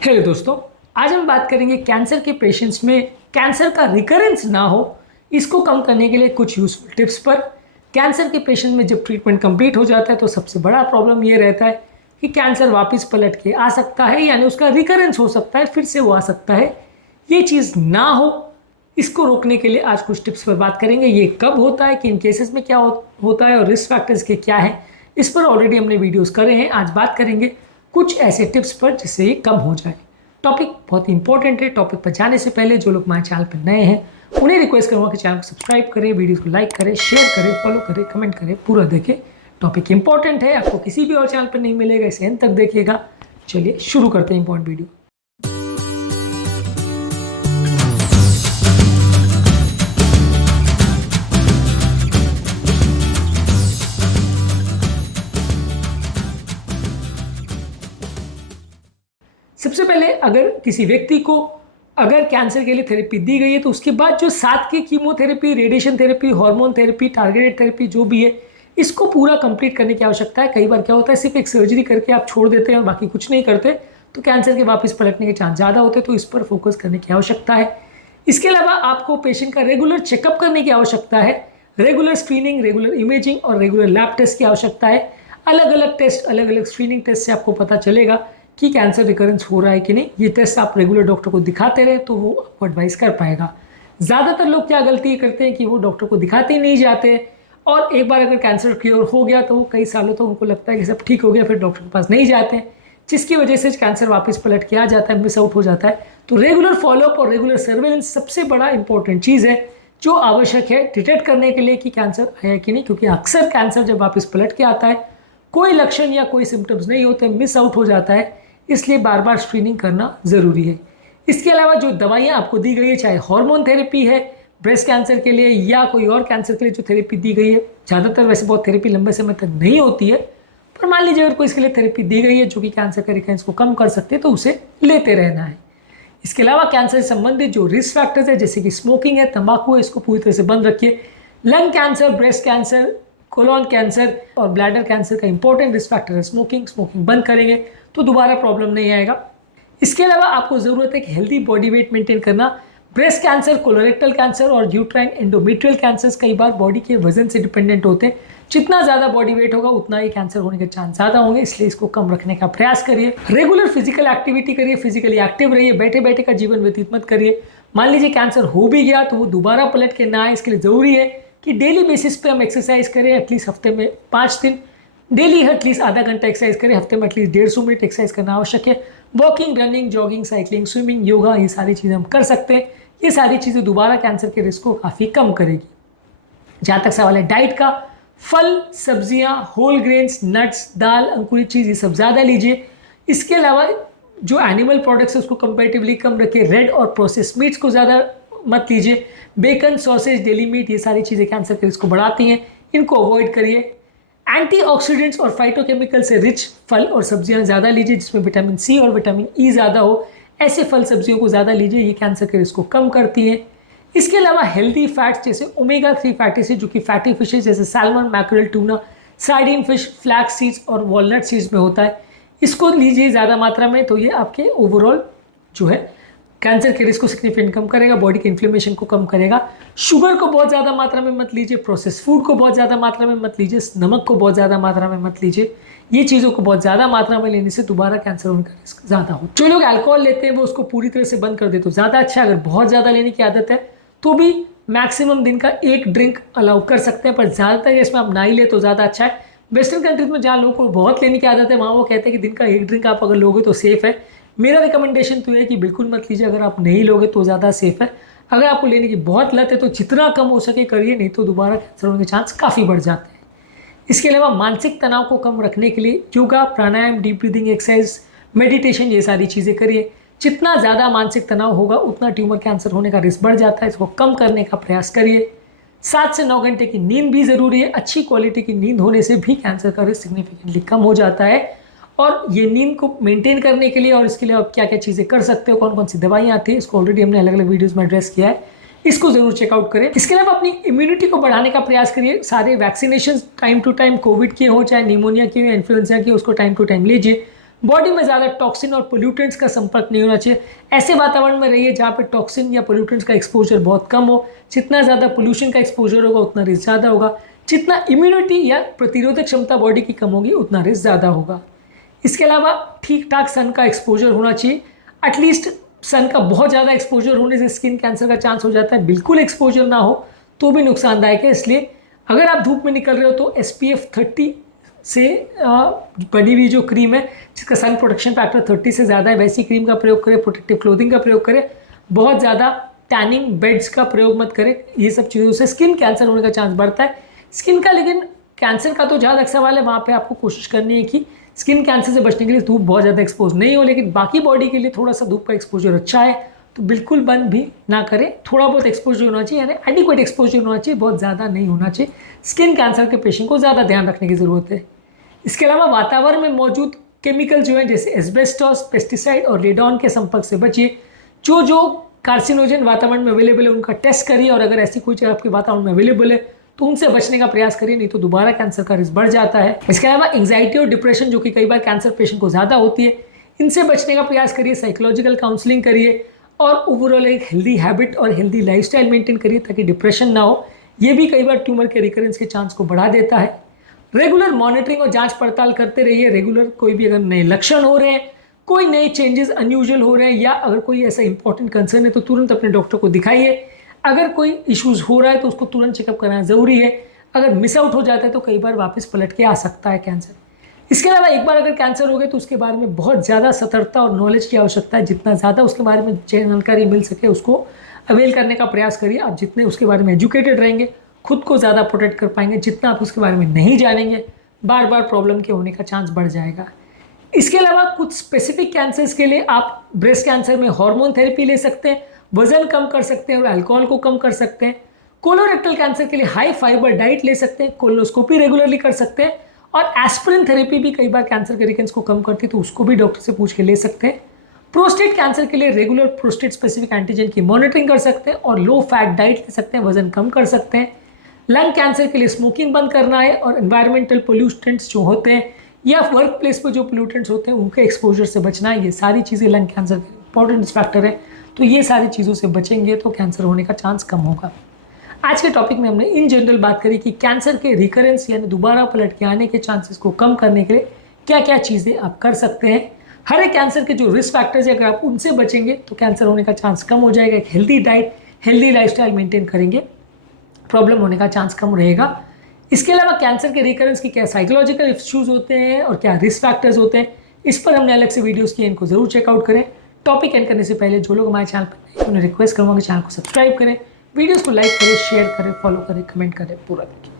Hello दोस्तों, आज हम बात करेंगे कैंसर के पेशेंट्स में कैंसर का रिकरेंस ना हो, इसको कम करने के लिए कुछ यूजफुल टिप्स पर। कैंसर के पेशेंट में जब ट्रीटमेंट कंप्लीट हो जाता है तो सबसे बड़ा प्रॉब्लम ये रहता है कि कैंसर वापस पलट के आ सकता है, यानी उसका रिकरेंस हो सकता है, फिर से वो आ सकता है। ये चीज़ ना हो, इसको रोकने के लिए आज कुछ टिप्स पर बात करेंगे। ये कब होता है, किन केसेस में क्या होता है और रिस्क फैक्टर्स के क्या है, इस पर ऑलरेडी हमने वीडियोस करे हैं। आज बात करेंगे कुछ ऐसे टिप्स पर जिससे ये कम हो जाए। टॉपिक बहुत इंपॉर्टेंट है। टॉपिक पर जाने से पहले जो लोग हमारे चैनल पर नए हैं उन्हें रिक्वेस्ट करूँगा कि चैनल को सब्सक्राइब करें, वीडियोस को लाइक करें, शेयर करें, फॉलो करें, कमेंट करें, पूरा देखें। टॉपिक इंपॉर्टेंट है, आपको किसी भी और चैनल पर नहीं मिलेगा, इसे एंड तक देखिएगा। चलिए शुरू करते हैं इंपॉर्टेंट वीडियो। सबसे पहले अगर किसी व्यक्ति को अगर कैंसर के लिए थेरेपी दी गई है तो उसके बाद जो साथ की chemotherapy, radiation therapy, hormone therapy, targeted therapy जो भी है, इसको पूरा कंप्लीट करने की आवश्यकता है। कई बार क्या होता है, सिर्फ एक सर्जरी करके आप छोड़ देते हैं और बाकी कुछ नहीं करते, तो कैंसर के वापस पलटने के चांस ज़्यादा होते हैं, तो इस पर फोकस करने की आवश्यकता है। इसके अलावा आपको पेशेंट का रेगुलर चेकअप करने की आवश्यकता है। रेगुलर स्क्रीनिंग, रेगुलर इमेजिंग और रेगुलर लैब टेस्ट की आवश्यकता है। अलग अलग टेस्ट, अलग अलग स्क्रीनिंग टेस्ट से आपको पता चलेगा कि कैंसर रिकरेंस हो रहा है कि नहीं। ये टेस्ट आप रेगुलर डॉक्टर को दिखाते रहे तो वो आपको एडवाइस कर पाएगा। ज़्यादातर लोग क्या गलती करते हैं कि वो डॉक्टर को दिखाते ही नहीं जाते, और एक बार अगर कैंसर क्योर हो गया तो वो कई सालों तक उनको लगता है कि सब ठीक हो गया, फिर डॉक्टर के पास नहीं जाते, जिसकी वजह से कैंसर वापस पलट के आ जाता है, मिस आउट हो जाता है। तो रेगुलर फॉलोअप और रेगुलर सर्वेलेंस सबसे बड़ा इंपॉर्टेंट चीज़ है जो आवश्यक है डिटेक्ट करने के लिए कि कैंसर है कि नहीं। क्योंकि अक्सर कैंसर जब वापस पलट के आता है, कोई लक्षण या कोई सिम्टम्स नहीं होते, मिस आउट हो जाता है, इसलिए बार बार स्क्रीनिंग करना ज़रूरी है। इसके अलावा जो दवाइयाँ आपको दी गई है, चाहे हार्मोन थेरेपी है ब्रेस्ट कैंसर के लिए या कोई और कैंसर के लिए जो थेरेपी दी गई है, ज़्यादातर वैसे बहुत थेरेपी लंबे समय तक नहीं होती है, पर मान लीजिए अगर कोई इसके लिए थेरेपी दी गई है जो कि कैंसर के रिकरेंस को कम कर सकते हैं तो उसे लेते रहना है। इसके अलावा कैंसर से संबंधित जो रिस्क फैक्टर्स है, जैसे कि स्मोकिंग है, तंबाकू है, इसको पूरी तरह से बंद रखिए। Lung cancer, breast cancer, colon cancer और ब्लैडर कैंसर का इंपॉर्टेंट रिस्क फैक्टर है स्मोकिंग। स्मोकिंग बंद करेंगे तो दोबारा प्रॉब्लम नहीं आएगा। इसके अलावा आपको ज़रूरत है कि हेल्दी बॉडी वेट मेंटेन करना। ब्रेस्ट कैंसर, कोलोरेक्टल कैंसर और यूट्राइन एंडोमेट्रियल कैंसर्स कई बार बॉडी के वजन से डिपेंडेंट होते हैं। जितना ज़्यादा बॉडी वेट होगा उतना ही कैंसर होने के चांस ज़्यादा होंगे, इसलिए इसको कम रखने का प्रयास करिए। रेगुलर फिजिकल एक्टिविटी करिए, फिजिकली एक्टिव रहिए, बैठे बैठे का जीवन व्यतीत मत करिए। मान लीजिए कैंसर हो भी गया तो वो दोबारा पलट के ना आए, इसके लिए ज़रूरी है कि डेली बेसिस पे हम एक्सरसाइज करें। एटलीस्ट हफ्ते में 5 दिन डेली एटलीस्ट आधा घंटा एक्सरसाइज करें। हफ्ते में एटलीस्ट 150 मिनट एक्सरसाइज करना आवश्यक है। Walking, running, jogging, cycling, swimming, yoga, ये सारी चीज़ें हम कर सकते हैं। ये सारी चीज़ें दोबारा कैंसर के रिस्क को काफ़ी कम करेगी। जहाँ तक सवाल है डाइट का, फल, सब्जियाँ, होल ग्रेन्स, नट्स, दाल, अंकुरित चीज़, ये सब ज़्यादा लीजिए। इसके अलावा जो एनिमल प्रोडक्ट्स है उसको कंपेरेटिवली कम रखिए। रेड और प्रोसेस मीट्स को ज़्यादा मत लीजिए। बेकन, सॉसेज, डेली मीट, ये सारी चीज़ें कैंसर के रिस्क को बढ़ाती हैं, इनको अवॉइड करिए। एंटीऑक्सीडेंट्स और फाइटोकेमिकल से रिच फल और सब्जियां ज़्यादा लीजिए, जिसमें विटामिन सी और विटामिन ई ज़्यादा हो। ऐसे फल सब्जियों को ज़्यादा लीजिए, ये कैंसर के रिस्क को कम करती हैं। इसके अलावा हेल्दी फैट्स जैसे ओमेगा 3 फैटी एसिड, जो कि फैटी फिशेज जैसे salmon, mackerel, tuna, sardine fish, flax seeds और वॉलनट सीड्स में होता है, इसको लीजिए ज़्यादा मात्रा में। तो ये आपके ओवरऑल जो है कैंसर के रिस्क को सिग्निफिकेंट कम करेगा, बॉडी के इन्फ्लेमेशन को कम करेगा। शुगर को बहुत ज़्यादा मात्रा में मत लीजिए, प्रोसेस फूड को बहुत ज़्यादा मात्रा में मत लीजिए, नमक को बहुत ज़्यादा मात्रा में मत लीजिए। ये चीज़ों को बहुत ज़्यादा मात्रा में लेने से दोबारा कैंसर होने का रिस्क ज़्यादा हो। जो लोग अल्कोहल लेते हैं वो उसको पूरी तरह से बंद कर दे तो ज़्यादा अच्छा है। अगर बहुत ज़्यादा लेने की आदत है तो भी मैक्सिमम दिन का 1 ड्रिंक अलाउ कर सकते हैं, पर ज़्यादातर इसमें आप ना ही ले तो ज़्यादा अच्छा है। वेस्टर्न कंट्रीज में जहाँ लोगों को बहुत लेने की आदत है, वहाँ वो कहते हैं कि दिन का 1 ड्रिंक आप अगर लोगे तो सेफ़ है। मेरा रिकमेंडेशन तो है कि बिल्कुल मत लीजिए। अगर आप नहीं लोगे तो ज़्यादा सेफ है। अगर आपको लेने की बहुत लत है तो जितना कम हो सके करिए, नहीं तो दोबारा कैंसर होने के चांस काफ़ी बढ़ जाते हैं। इसके अलावा मानसिक तनाव को कम रखने के लिए योगा, प्राणायाम, डीप ब्रीदिंग एक्सरसाइज, मेडिटेशन, ये सारी चीज़ें करिए। जितना ज़्यादा मानसिक तनाव होगा उतना ट्यूमर कैंसर होने का रिस्क बढ़ जाता है, इसको कम करने का प्रयास करिए। 7 से 9 घंटे की नींद भी ज़रूरी है। अच्छी क्वालिटी की नींद होने से भी कैंसर का रिस्क सिग्निफिकेंटली कम हो जाता है। और ये नींद को मेंटेन करने के लिए और इसके लिए आप क्या क्या चीज़ें कर सकते हो, कौन कौन सी दवाइयाँ आती है, इसको ऑलरेडी हमने अलग अलग वीडियोस में एड्रेस किया है, इसको जरूर चेकआउट करें। इसके अलावा अपनी इम्यूनिटी को बढ़ाने का प्रयास करिए। सारे vaccination time to time, Covid के हो चाहे निमोनिया की हो, इन्फ्लुएंजा की, उसको टाइम टू टाइम लीजिए। बॉडी में ज़्यादा टॉक्सिन और पोल्यूटेंट्स का संपर्क नहीं होना चाहिए। ऐसे वातावरण में रहिए जहाँ पे टॉक्सिन या पोल्यूटेंट्स का एक्सपोजर बहुत कम हो। जितना ज़्यादा पोल्यूशन का एक्सपोजर होगा उतना रिस्क ज़्यादा होगा। जितना इम्यूनिटी या प्रतिरोधक क्षमता बॉडी की कम होगी उतना रिस्क ज़्यादा होगा। इसके अलावा ठीक ठाक सन का एक्सपोजर होना चाहिए। एटलीस्ट सन का बहुत ज़्यादा एक्सपोजर होने से स्किन कैंसर का चांस हो जाता है। बिल्कुल एक्सपोजर ना हो तो भी नुकसानदायक है। इसलिए अगर आप धूप में निकल रहे हो तो SPF 30 से बनी हुई जो क्रीम है जिसका सन प्रोटेक्शन फैक्टर 30 से ज़्यादा है वैसी क्रीम का प्रयोग करें। प्रोटेक्टिव क्लोथिंग का प्रयोग करें। बहुत ज़्यादा टैनिंग बेड्स का प्रयोग मत करें। ये सब चीज़ों से स्किन कैंसर होने का चांस बढ़ता है। स्किन का लेकिन कैंसर का तो ज़्यादा सवाल है, वहाँ पे आपको कोशिश करनी है कि स्किन कैंसर से बचने के लिए धूप बहुत ज़्यादा एक्सपोज नहीं हो। लेकिन बाकी बॉडी के लिए थोड़ा सा धूप का एक्सपोजर अच्छा है तो बिल्कुल बंद भी ना करें। थोड़ा बहुत एक्सपोजर होना चाहिए, यानी एडिक्वेट एक्सपोजर होना चाहिए, बहुत ज़्यादा नहीं होना चाहिए। स्किन कैंसर के पेशेंट को ज़्यादा ध्यान रखने की ज़रूरत है। इसके अलावा वातावरण में मौजूद केमिकल जो है जैसे एस्बेस्टॉस, पेस्टिसाइड और रेडॉन के संपर्क से बचिए। जो कार्सिनोजन वातावरण में अवेलेबल है उनका टेस्ट करिए और अगर ऐसी कोई चीज़ आपके वातावरण में अवेलेबल है तो उनसे बचने का प्रयास करिए, नहीं तो दोबारा कैंसर का रिस्क बढ़ जाता है। इसके अलावा एंग्जाइटी और डिप्रेशन जो कि कई बार कैंसर पेशेंट को ज़्यादा होती है, इनसे बचने का प्रयास करिए। साइकोलॉजिकल काउंसलिंग करिए और ओवरऑल एक हेल्दी हैबिट और हेल्दी लाइफस्टाइल मेंटेन करिए ताकि डिप्रेशन ना हो। ये भी कई बार ट्यूमर के रिकरेंस के चांस को बढ़ा देता है। रेगुलर मॉनिटरिंग और जांच पड़ताल करते रहिए। रेगुलर कोई भी अगर नए लक्षण हो रहे हैं, कोई नए चेंजेस अनयूजुअल हो रहे हैं या अगर कोई ऐसा इंपॉर्टेंट कंसर्न है तो तुरंत अपने डॉक्टर को दिखाइए। अगर कोई इश्यूज हो रहा है तो उसको तुरंत चेकअप कराना ज़रूरी है। अगर मिस आउट हो जाता है तो कई बार वापस पलट के आ सकता है कैंसर। इसके अलावा एक बार अगर कैंसर हो गया तो उसके बारे में बहुत ज़्यादा सतर्कता और नॉलेज की आवश्यकता है। जितना ज़्यादा उसके बारे में जानकारी मिल सके उसको अवेल करने का प्रयास करिए। आप जितने उसके बारे में एजुकेटेड रहेंगे खुद को ज़्यादा प्रोटेक्ट कर पाएंगे। जितना आप उसके बारे में नहीं जानेंगे बार बार प्रॉब्लम के होने का चांस बढ़ जाएगा। इसके अलावा कुछ स्पेसिफिक कैंसर्स के लिए आप ब्रेस्ट कैंसर में हार्मोन थेरेपी ले सकते हैं, वजन कम कर सकते हैं और अल्कोहल को कम कर सकते हैं। कोलोरेक्टल कैंसर के लिए हाई फाइबर डाइट ले सकते हैं, कोलोनोस्कोपी रेगुलरली कर सकते हैं और एस्पिरिन थेरेपी भी कई बार कैंसर के रिकरेंस को कम करती है तो उसको भी डॉक्टर से पूछ के ले सकते हैं। प्रोस्टेट कैंसर के लिए रेगुलर प्रोस्टेट स्पेसिफिक एंटीजन की मॉनिटरिंग कर सकते हैं और लो फैट डाइट ले सकते हैं, वजन कम कर सकते हैं। लंग कैंसर के लिए स्मोकिंग बंद करना है और एनवायरमेंटल पोल्यूटेंट्स जो होते हैं या वर्क प्लेस पर जो पोल्यूटेंट्स होते हैं उनके एक्सपोजर से बचना है। ये सारी चीज़ें लंग कैंसर के इंपॉर्टेंट फैक्टर है, तो ये सारी चीज़ों से बचेंगे तो कैंसर होने का चांस कम होगा। आज के टॉपिक में हमने इन जनरल बात करी कि कैंसर के रिकरेंस यानी दोबारा पलट के आने के चांसेस को कम करने के लिए क्या क्या चीज़ें आप कर सकते हैं। हर एक कैंसर के जो रिस्क फैक्टर्स है अगर आप उनसे बचेंगे तो कैंसर होने का चांस कम हो जाएगा। एक healthy diet, healthy lifestyle maintain करेंगे, प्रॉब्लम होने का चांस कम रहेगा। इसके अलावा कैंसर के रिकरेंस के क्या साइकोलॉजिकल इश्यूज होते हैं और क्या रिस्क फैक्टर्स होते हैं, इस पर हमने अलग से वीडियोस किए, इनको जरूर चेकआउट करें। टॉपिक एंड करने से पहले जो लोग हमारे चैनल पर उन्हें रिक्वेस्ट करूँगा कि चैनल को सब्सक्राइब करें, वीडियोस को लाइक करें, शेयर करें, फॉलो करें, कमेंट करें, पूरा देखिए।